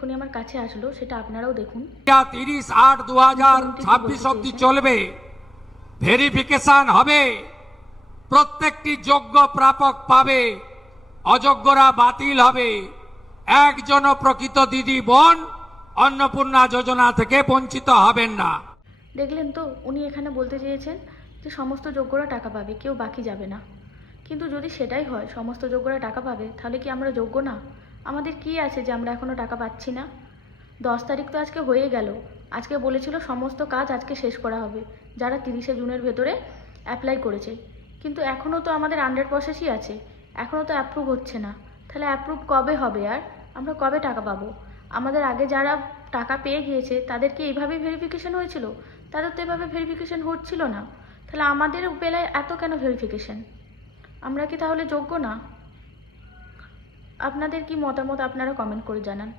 এক্ষুনি আমার কাছে আসলো, সেটা আপনারাও দেখুন। 30/8/2026 অবধি চলবে, ভেরিফিকেশন হবে, প্রত্যেকটি যোগ্য প্রাপক পাবে, অযোগ্যরা বাতিল হবে, একজনও প্রকৃত দিদি বোন অন্নপূর্ণা যোজনা থেকে বঞ্চিত হবেন না। দেখলেন তো, উনি এখানে বলতে চেয়েছেন যে সমস্ত যোগ্যরা টাকা পাবে, কেউ বাকি যাবে না। কিন্তু যদি সেটাই হয়, সমস্ত যোগ্যরা টাকা পাবে, তাহলে কি আমরা যোগ্য না? আমাদের কি আছে যে আমরা এখনও টাকা পাচ্ছি না? 10 তারিখ তো আজকে হয়ে গেল। আজকে বলেছিল সমস্ত কাজ আজকে শেষ করা হবে, যারা 30শে জুনের ভেতরে অ্যাপ্লাই করেছে। কিন্তু এখনও তো আমাদের আন্ডার প্রসেসই আছে, এখনও তো অ্যাপ্রুভ হচ্ছে না। তাহলে অ্যাপ্রুভ কবে হবে আর? আমরা কবে টাকা পাবো? আমাদের আগে যারা টাকা পেয়ে গিয়েছে তাদের কি এইভাবেই ভেরিফিকেশন হয়েছিল? তাদের তো এভাবে ভেরিফিকেশন হচ্ছিল না। তাহলে আমাদের বেলায় এত কেন ভেরিফিকেশন? আমরা কি তাহলে যোগ্য না? আপনাদের কি মতামত আপনারা কমেন্ট করে জানান।